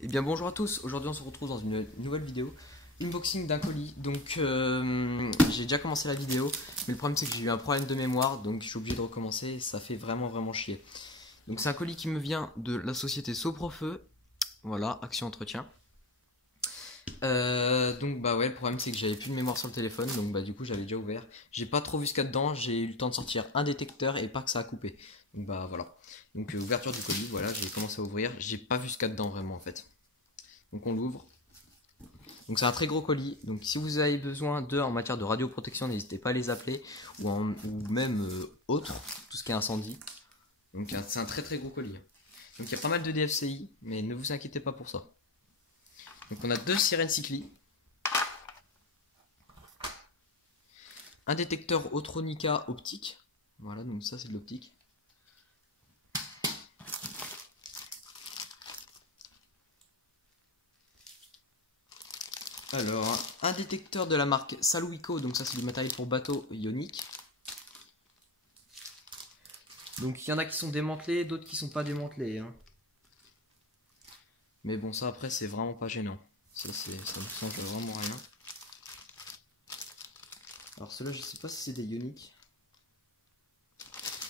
Eh bien bonjour à tous, aujourd'hui on se retrouve dans une nouvelle vidéo, unboxing d'un colis. Donc j'ai déjà commencé la vidéo, mais le problème c'est que j'ai eu un problème de mémoire, donc je suis obligé de recommencer et ça fait vraiment chier. Donc c'est un colis qui me vient de la société Soprofeu, voilà, Action Entretien. Donc bah ouais, le problème c'est que j'avais plus de mémoire sur le téléphone, donc bah du coup j'avais déjà ouvert. J'ai pas trop vu ce qu'il y a dedans, j'ai eu le temps de sortir un détecteur et pas que ça a coupé. Donc bah voilà. Donc ouverture du colis, voilà, j'ai commencé à ouvrir, j'ai pas vu ce qu'il y a dedans vraiment en fait. Donc on l'ouvre. Donc c'est un très gros colis. Donc si vous avez besoin d'eux en matière de radioprotection, n'hésitez pas à les appeler ou même autre, tout ce qui est incendie. Donc c'est un très gros colis. Donc il y a pas mal de DFCI, mais ne vous inquiétez pas pour ça. Donc on a deux sirènes Cycli, un détecteur Autronica optique. Voilà, donc ça c'est de l'optique. Alors, un détecteur de la marque Salwico, donc ça c'est du matériel pour bateau ionique. Donc il y en a qui sont démantelés, d'autres qui sont pas démantelés. Hein. Mais bon, ça après c'est vraiment pas gênant. Ça ne change vraiment rien. Alors ceux-là, je sais pas si c'est des ioniques.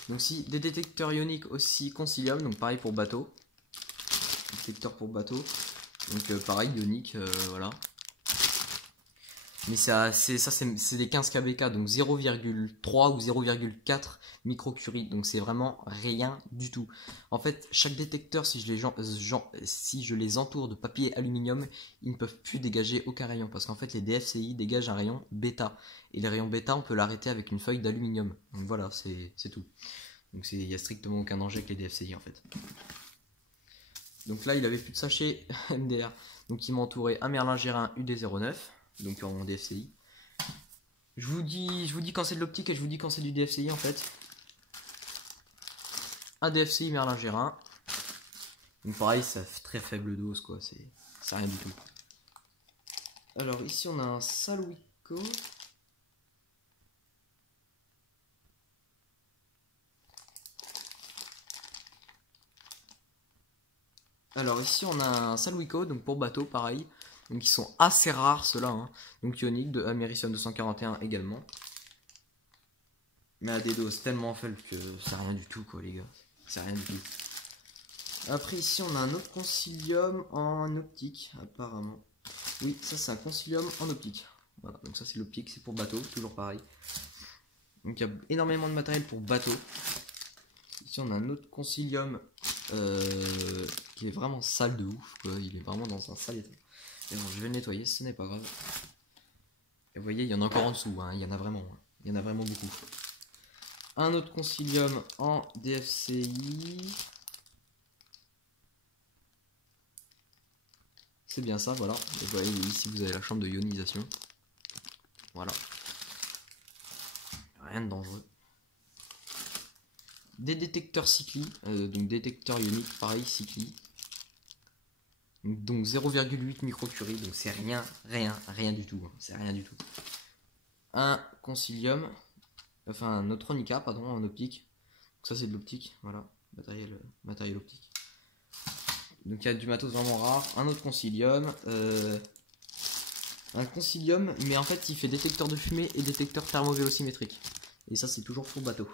Donc si, des détecteurs ioniques aussi Concilium, donc pareil pour bateau. Détecteur pour bateau. Donc pareil, ionique, voilà. Mais c'est des 15 kBK, donc 0,3 ou 0,4 microcurie, donc c'est vraiment rien du tout. En fait, chaque détecteur, si je les entoure de papier aluminium, ils ne peuvent plus dégager aucun rayon, parce qu'en fait les DFCI dégagent un rayon bêta, et les rayons bêta on peut l'arrêter avec une feuille d'aluminium. Donc voilà, c'est tout. Donc il n'y a strictement aucun danger avec les DFCI en fait. Donc là il avait plus de sachet MDR, donc il m'a entouré un Merlin Gérin UD09. Donc en DFCI. Je vous dis quand c'est de l'optique et je vous dis quand c'est du DFCI en fait. Un DFCI Merlin Gérin. Donc pareil, ça fait très faible dose quoi, c'est rien du tout. Alors ici on a un Salwico. Alors ici on a un Salwico, donc pour bateau pareil. Donc ils sont assez rares ceux-là. Hein. Donc ionique de Americium 241 également. Mais à des doses tellement faibles que c'est rien du tout quoi les gars. C'est rien du tout. Après ici on a un autre concilium en optique apparemment. Oui, ça c'est un concilium en optique. Voilà, donc ça c'est l'optique, c'est pour bateau, toujours pareil. Donc il y a énormément de matériel pour bateau. Ici on a un autre concilium qui est vraiment sale de ouf quoi. Il est vraiment dans un sale état. Et bon, je vais le nettoyer, ce n'est pas grave. Et vous voyez, il y en a encore en dessous, hein. Il y en a vraiment. Hein. Il y en a vraiment beaucoup. Un autre concilium en DFCI. C'est bien ça, voilà. Et vous voyez ici vous avez la chambre de ionisation. Voilà. Rien de dangereux. Des détecteurs Cycli, donc détecteur ionique, pareil, Cycli. Donc 0,8 microcurie, donc c'est rien du tout. Hein. C'est rien du tout. Un concilium, enfin un Autronica, pardon, en optique. Donc ça c'est de l'optique, voilà, matériel optique. Donc il y a du matos vraiment rare. Un autre concilium. Un concilium, mais en fait il fait détecteur de fumée et détecteur thermovélocimétrique. Et ça c'est toujours pour bateau.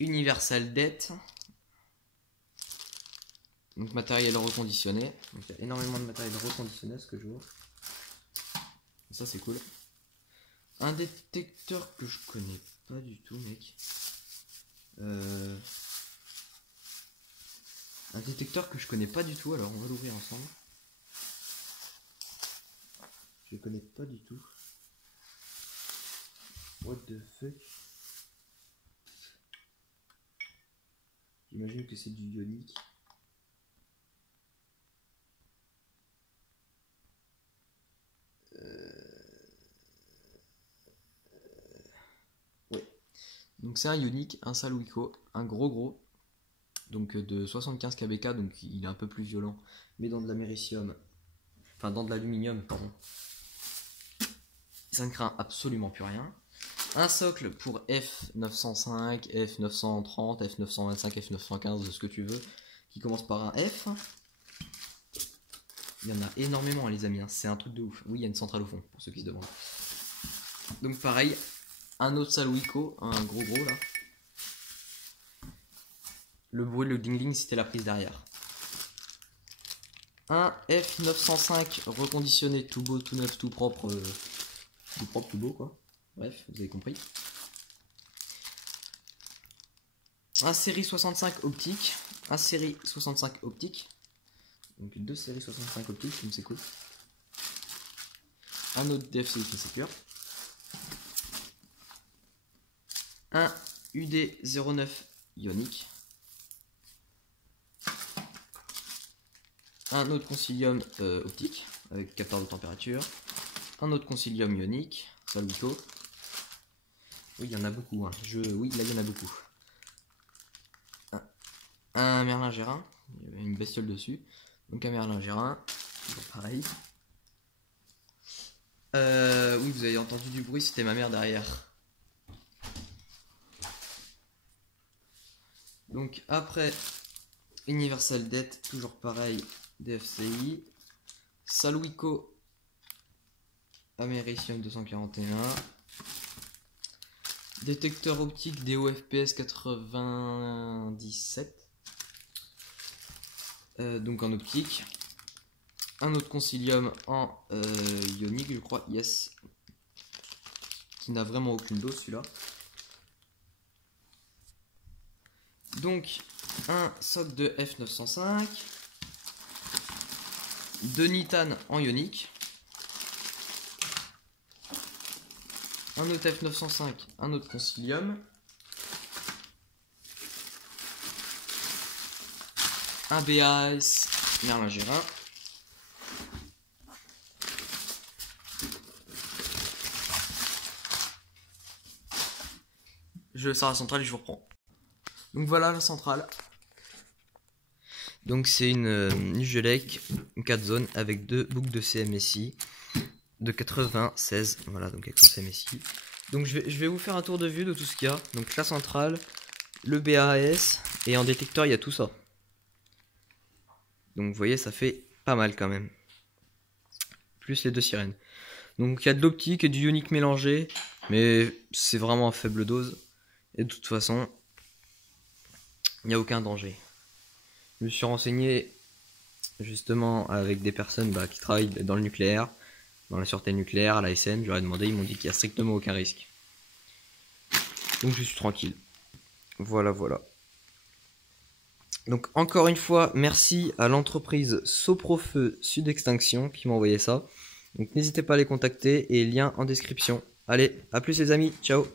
Universal DET. Donc matériel reconditionné. Donc il y a énormément de matériel reconditionné, ce que je vois. Et ça c'est cool. Un détecteur que je connais pas du tout, mec. Un détecteur que je connais pas du tout, alors on va l'ouvrir ensemble. Je le connais pas du tout. What the fuck? J'imagine que c'est du ionique. Ouais. Donc c'est un ionique, un Salwico, un gros. Donc de 75 kBK, donc il est un peu plus violent, mais dans de l'américium, enfin dans de l'aluminium, pardon. Ça ne craint absolument plus rien. Un socle pour F905, F930, F925, F915, ce que tu veux, qui commence par un F. Il y en a énormément, les amis, hein. C'est un truc de ouf. Oui, il y a une centrale au fond, pour ceux qui se demandent. Donc pareil, un autre Salwico, un gros là. Le bruit, le ding-ding, c'était la prise derrière. Un F905 reconditionné, tout beau, tout neuf, tout propre. Tout beau quoi. Bref, vous avez compris. Un série 65 optique. Un série 65 optique. Donc deux séries 65 optiques, donc c'est cool. Un autre DFCI qui est pur. Un UD09 ionique. Un autre concilium optique avec capteur de température. Un autre concilium ionique, Salwico. Oui, il y en a beaucoup. Hein. Oui, là, il y en a beaucoup. Un Merlin Gérin. Il y avait une bestiole dessus. Donc un Merlin Gérin. Toujours pareil. Oui, vous avez entendu du bruit, c'était ma mère derrière. Donc après, Universal Det, toujours pareil, DFCI. Salwico Americium 241. Détecteur optique DOFPS 97. Donc en optique. Un autre concilium en ionique, je crois, yes. Qui n'a vraiment aucune dose celui-là. Donc un soc de F905. Deux Nitan en ionique. Un autre F905, un autre concilium. Un BAS Merlin Gérin. Je sors la centrale et je vous reprends. Donc voilà la centrale. Donc c'est une Nujolec 4 zones avec deux boucles de CMSI de 96. Voilà, donc avec son CMSI. Donc je vais vous faire un tour de vue de tout ce qu'il y a. Donc la centrale, le BAS et en détecteur il y a tout ça. Donc vous voyez, ça fait pas mal quand même. Plus les deux sirènes. Donc il y a de l'optique et du ionique mélangé, mais c'est vraiment à faible dose. Et de toute façon, il n'y a aucun danger. Je me suis renseigné justement avec des personnes qui travaillent dans le nucléaire, dans la sûreté nucléaire, à la SN. Je leur ai demandé, ils m'ont dit qu'il n'y a strictement aucun risque. Donc je suis tranquille. Voilà. Donc encore une fois, merci à l'entreprise Soprofeu Sud Extinction qui m'a envoyé ça. Donc n'hésitez pas à les contacter et lien en description. Allez, à plus les amis, ciao.